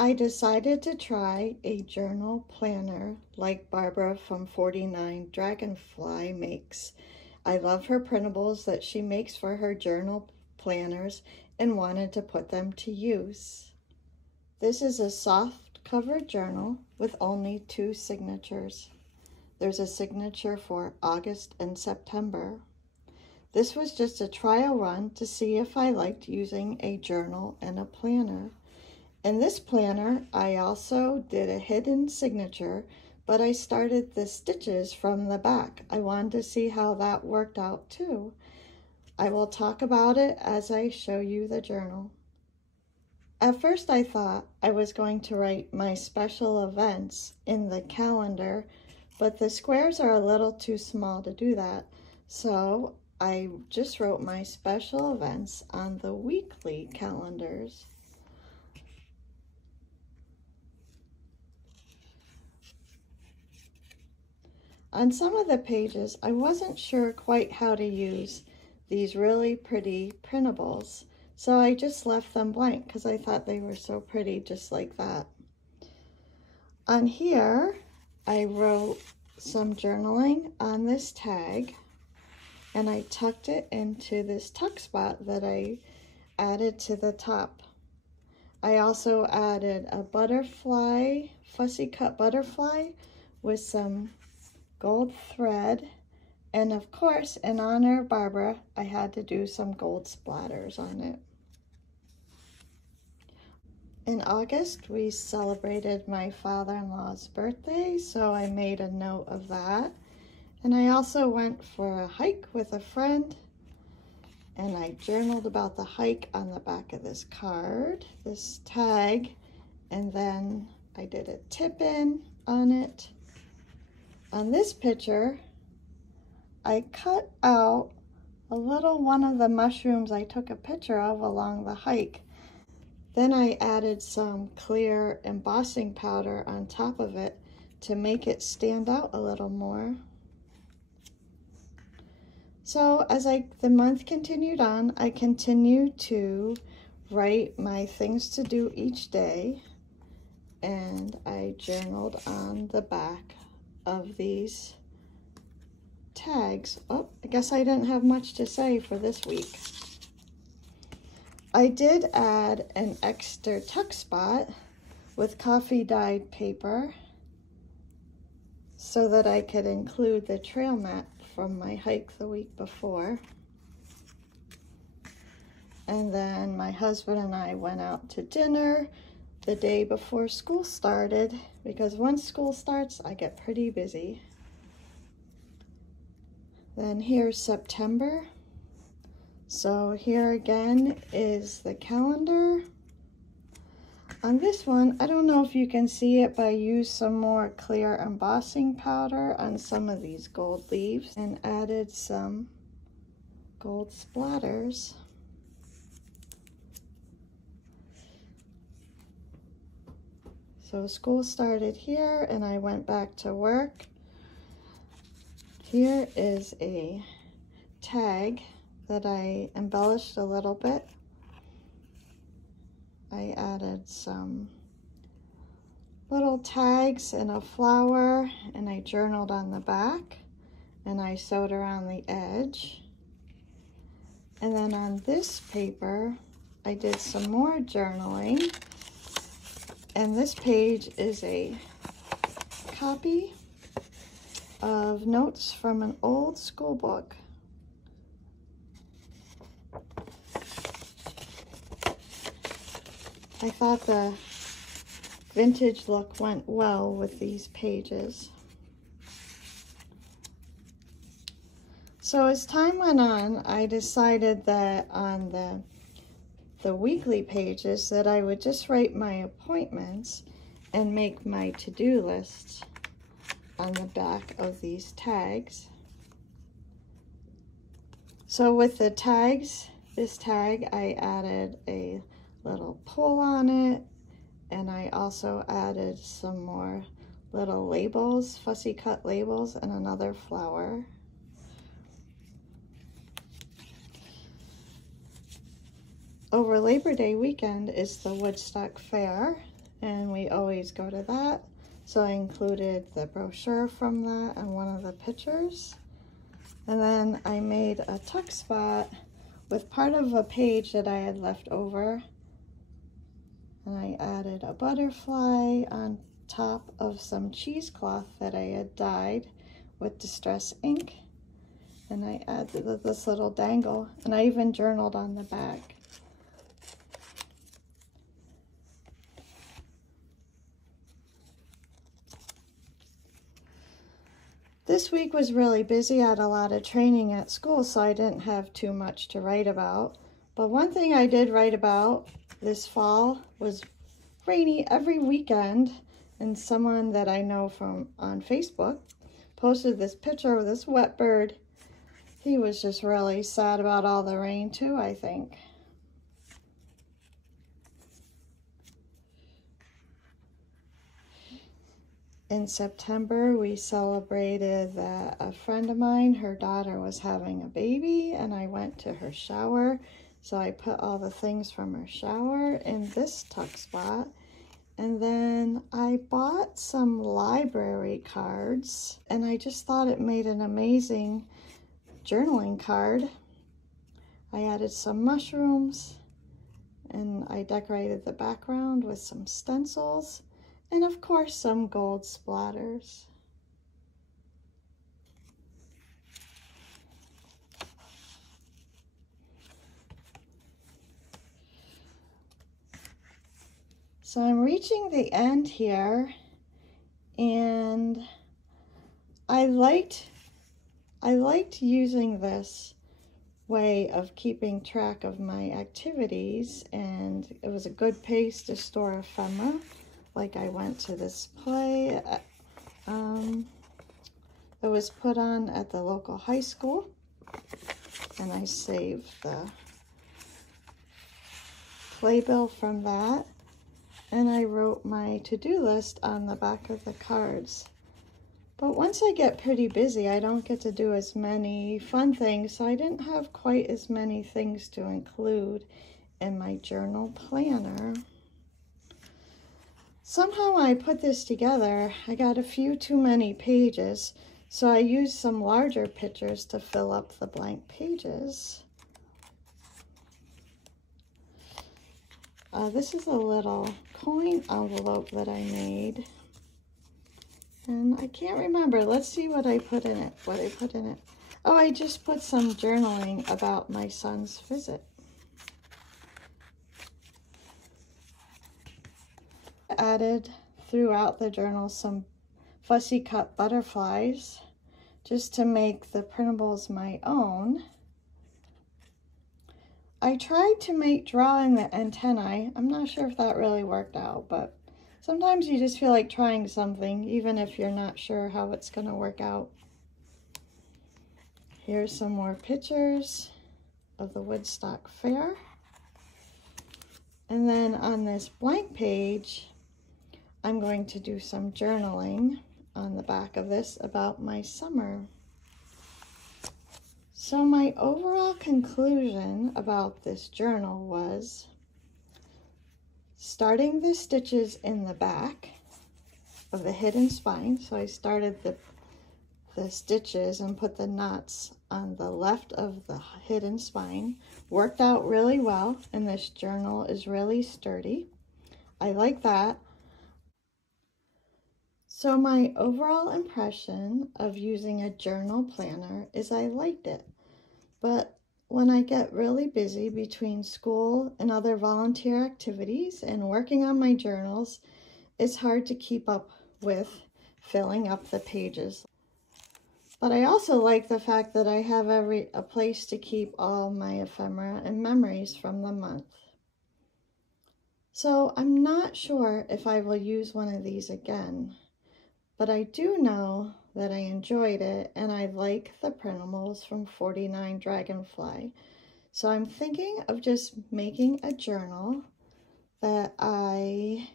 I decided to try a journal planner like Barbara from 49 Dragonfly makes. I love her printables that she makes for her journal planners and wanted to put them to use. This is a soft cover journal with only 2 signatures. There's a signature for August and September. This was just a trial run to see if I liked using a journal and a planner. In this planner, I also did a hidden signature, but I started the stitches from the back. I wanted to see how that worked out too. I will talk about it as I show you the journal. At first I thought I was going to write my special events in the calendar, but the squares are a little too small to do that. So I just wrote my special events on the weekly calendars. On some of the pages, I wasn't sure quite how to use these really pretty printables, so I just left them blank because I thought they were so pretty just like that. On here, I wrote some journaling on this tag, and I tucked it into this tuck spot that I added to the top. I also added a butterfly, fussy cut butterfly with some gold thread, and of course, in honor of Barbara, I had to do some gold splatters on it. In August, we celebrated my father-in-law's birthday, so I made a note of that. And I also went for a hike with a friend, and I journaled about the hike on the back of this card, this tag, and then I did a tip-in on it. On this picture, I cut out a little one of the mushrooms I took a picture of along the hike. Then I added some clear embossing powder on top of it to make it stand out a little more. So as the month continued on, I continued to write my things to do each day, and I journaled on the back of these tags. Oh, I guess I didn't have much to say for this week. I did add an extra tuck spot with coffee dyed paper so that I could include the trail map from my hike the week before. And then my husband and I went out to dinner the day before school started, because once school starts, I get pretty busy. Then here's September. So here again is the calendar. On this one, I don't know if you can see it, but I used some more clear embossing powder on some of these gold leaves and added some gold splatters. So school started here and I went back to work. Here is a tag that I embellished a little bit. I added some little tags and a flower, and I journaled on the back, and I sewed around the edge. And then on this paper, I did some more journaling, and this page is a copy of notes from an old school book. I thought the vintage look went well with these pages. So as time went on, I decided that on the weekly pages that I would just write my appointments and make my to-do lists on the back of these tags. So with the tags, this tag, I added a little pull on it, and I also added some more little labels, fussy cut labels, and another flower. Over Labor Day weekend is the Woodstock Fair, and we always go to that. So I included the brochure from that and one of the pictures. And then I made a tuck spot with part of a page that I had left over. And I added a butterfly on top of some cheesecloth that I had dyed with distress ink. And I added this little dangle, and I even journaled on the back. This week was really busy. I had a lot of training at school, so I didn't have too much to write about. But one thing I did write about this fall was rainy every weekend, and someone that I know from on Facebook posted this picture of this wet bird. He was just really sad about all the rain too, I think. In September, we celebrated that a friend of mine, her daughter was having a baby, and I went to her shower. So I put all the things from her shower in this tuck spot. And then I bought some library cards, and I just thought it made an amazing journaling card. I added some mushrooms, and I decorated the background with some stencils. And of course, some gold splatters. So I'm reaching the end here, and I liked using this way of keeping track of my activities, and it was a good place to store ephemera. Like I went to this play that was put on at the local high school, and I saved the playbill from that, and I wrote my to-do list on the back of the cards. But once I get pretty busy, I don't get to do as many fun things, so I didn't have quite as many things to include in my journal planner. Somehow when I put this together, I got a few too many pages, so I used some larger pictures to fill up the blank pages. This is a little coin envelope that I made, and I can't remember. Let's see what I put in it. Oh, I just put some journaling about my son's visit. Added throughout the journal some fussy cut butterflies just to make the printables my own. I tried to drawing the antennae. I'm not sure if that really worked out, but sometimes you just feel like trying something even if you're not sure how it's going to work out. Here's some more pictures of the Woodstock Fair. And then on this blank page, I'm going to do some journaling on the back of this about my summer. So my overall conclusion about this journal was starting the stitches in the back of the hidden spine. So I started the stitches and put the knots on the left of the hidden spine. Worked out really well, and this journal is really sturdy. I like that. So my overall impression of using a journal planner is I liked it. But when I get really busy between school and other volunteer activities and working on my journals, it's hard to keep up with filling up the pages. But I also like the fact that I have a place to keep all my ephemera and memories from the month. So I'm not sure if I will use one of these again, but I do know that I enjoyed it, and I like the printables from 49 Dragonfly. So I'm thinking of just making a journal that I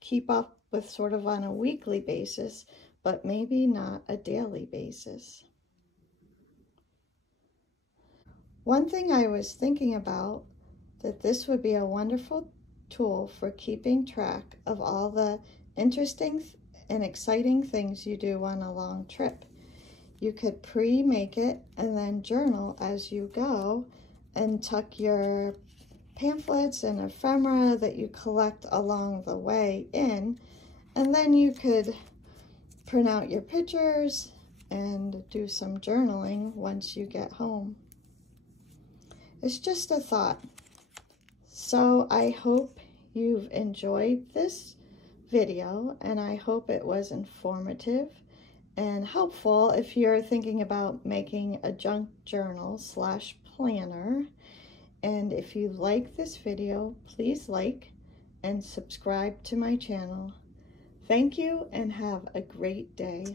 keep up with sort of on a weekly basis, but maybe not a daily basis. One thing I was thinking about, that this would be a wonderful tool for keeping track of all the interesting and exciting things you do on a long trip. You could pre-make it and then journal as you go and tuck your pamphlets and ephemera that you collect along the way in, and then you could print out your pictures and do some journaling once you get home. It's just a thought. So I hope you've enjoyed this video, and I hope it was informative and helpful if you're thinking about making a junk journal / planner. And if you like this video, please like and subscribe to my channel. Thank you and have a great day.